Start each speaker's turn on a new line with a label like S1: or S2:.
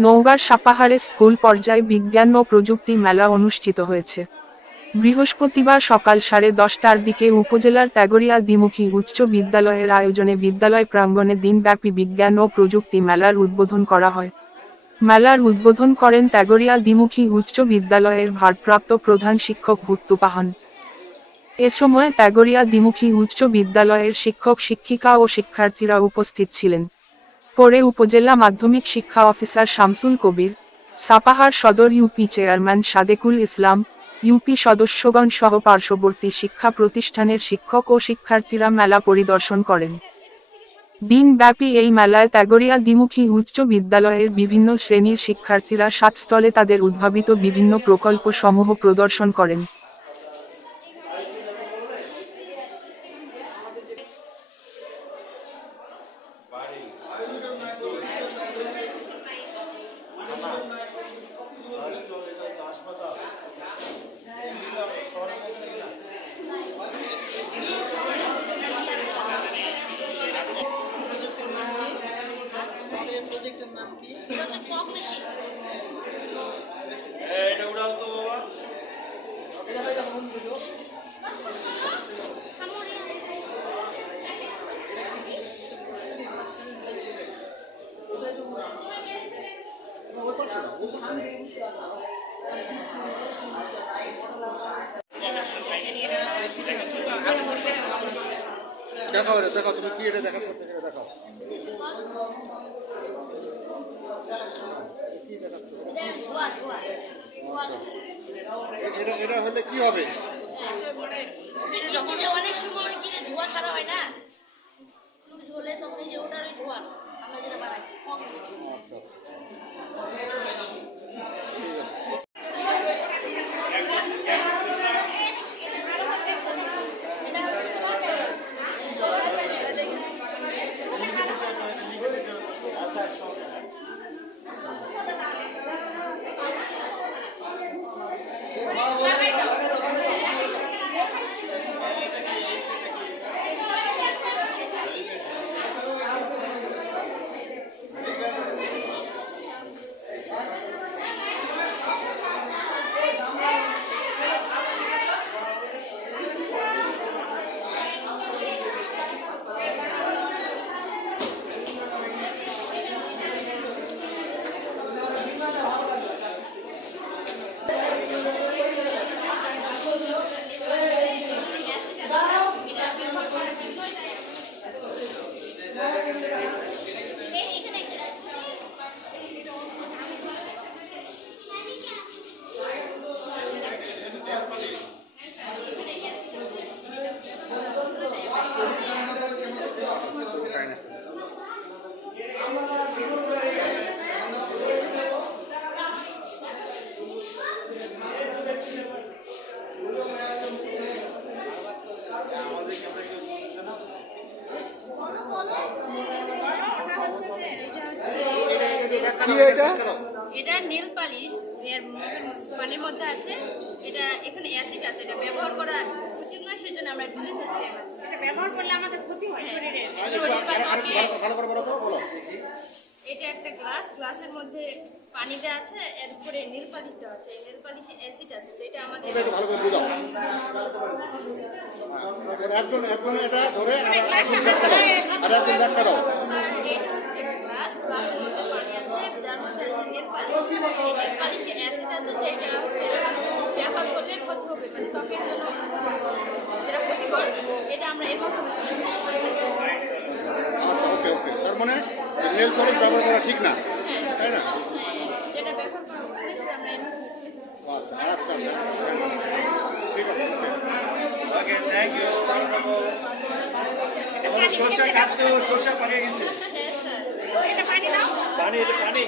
S1: নওগাঁর সাপাহারে স্কুল পর্যায়ে বিজ্ঞান ও প্রযুক্তি মেলা অনুষ্ঠিত হয়েছে। বৃহস্পতিবার সকাল সাড়ে দশটার দিকে উপজেলার ত্যাগরিয়া দ্বিমুখী উচ্চ বিদ্যালয়ের আয়োজনে বিদ্যালয় প্রাঙ্গণে দিনব্যাপী বিজ্ঞান ও প্রযুক্তি মেলার উদ্বোধন করা হয়। মেলার উদ্বোধন করেন ত্যাগরিয়া দ্বিমুখী উচ্চ বিদ্যালয়ের ভারপ্রাপ্ত প্রধান শিক্ষক ভুত্তু পাহান। এ সময় ত্যাগরিয়া দ্বিমুখী উচ্চ বিদ্যালয়ের শিক্ষক, শিক্ষিকা ও শিক্ষার্থীরা উপস্থিত ছিলেন। পরে উপজেলা মাধ্যমিক শিক্ষা অফিসার শামসুল কবির, সাপাহার সদর UP chairman Sadekul Islam, UP সদস্যগণ সহ পার্শ্ববর্তী শিক্ষা প্রতিষ্ঠানের শিক্ষক ও শিক্ষার্থীরা মেলা পরিদর্শন করেন। দিনব্যাপী এই মেলায় ত্যাগরিয়া দ্বিমুখী উচ্চ বিদ্যালয়ের বিভিন্ন শ্রেণির শিক্ষার্থীরা সাতস্থলে তাদের উদ্ভাবিত বিভিন্ন প্রকল্প সমূহ প্রদর্শন করেন।
S2: দেখাও এটা দেখাও তুমি কি এটা দেখাতে চাচ্ছ সেটা দেখাও কি দেখাচ্ছ? আচ্ছা। এটা এটা হলে কি হবে?
S3: বৃষ্টিতে অনেক সময় কি রে, ছাড়া হয় না? হলে তখন এই যে ওটার ওই ধোঁয়া আমরা যেটা বানাই
S2: আচ্ছা। কি এটা?
S4: এটা নীল পালিশ এর পানির মধ্যে আছে। এটা এখানে অ্যাসিড আছে এটা ব্যবহার করা উচিত নয় সেজন্য আমরা তুলে ধরছি
S5: এটা ব্যবহার করলে আমাদের ক্ষতি হয় শরীরে।
S2: ভালো করে বলো তো বলো।
S4: এটা একটা গ্লাস গ্লাসের মধ্যে পানি দেওয়া আছে এর উপরে নীল পালিশ দেওয়া আছে। নীল পালিশে অ্যাসিড আছে যেটা আমাদের
S2: ভালো করে বুঝাও। একজন একজন এটা ধরে আর একজন ব্যাখ্যা দাও আর একজন ব্যাখ্যা দাও
S4: স্যার এটা হচ্ছে একটা গ্লাস গ্লাসের মধ্যে পানি আছে যার মধ্যে আছে নীল পালিশ এই নীল পালিশে অ্যাসিড আছে যেটা হচ্ছে ব্যবহার করলে ক্ষতি হবে মানে ত্বকের জন্য যেটা ক্ষতিকর এটা আমরা এভাবে তুলে ধরছি।
S2: আচ্ছা ওকে ওকে তার মানে নেল খরচ ব্যবহার করা ঠিক না তাই না?
S4: তুলে।
S2: আচ্ছা আচ্ছা ঠিক আছে ওকে।
S6: সরষা কাটতে সরষা গেছে
S4: হ্যাঁ
S5: এটা পানি দাও।
S6: পানি এটা পানি।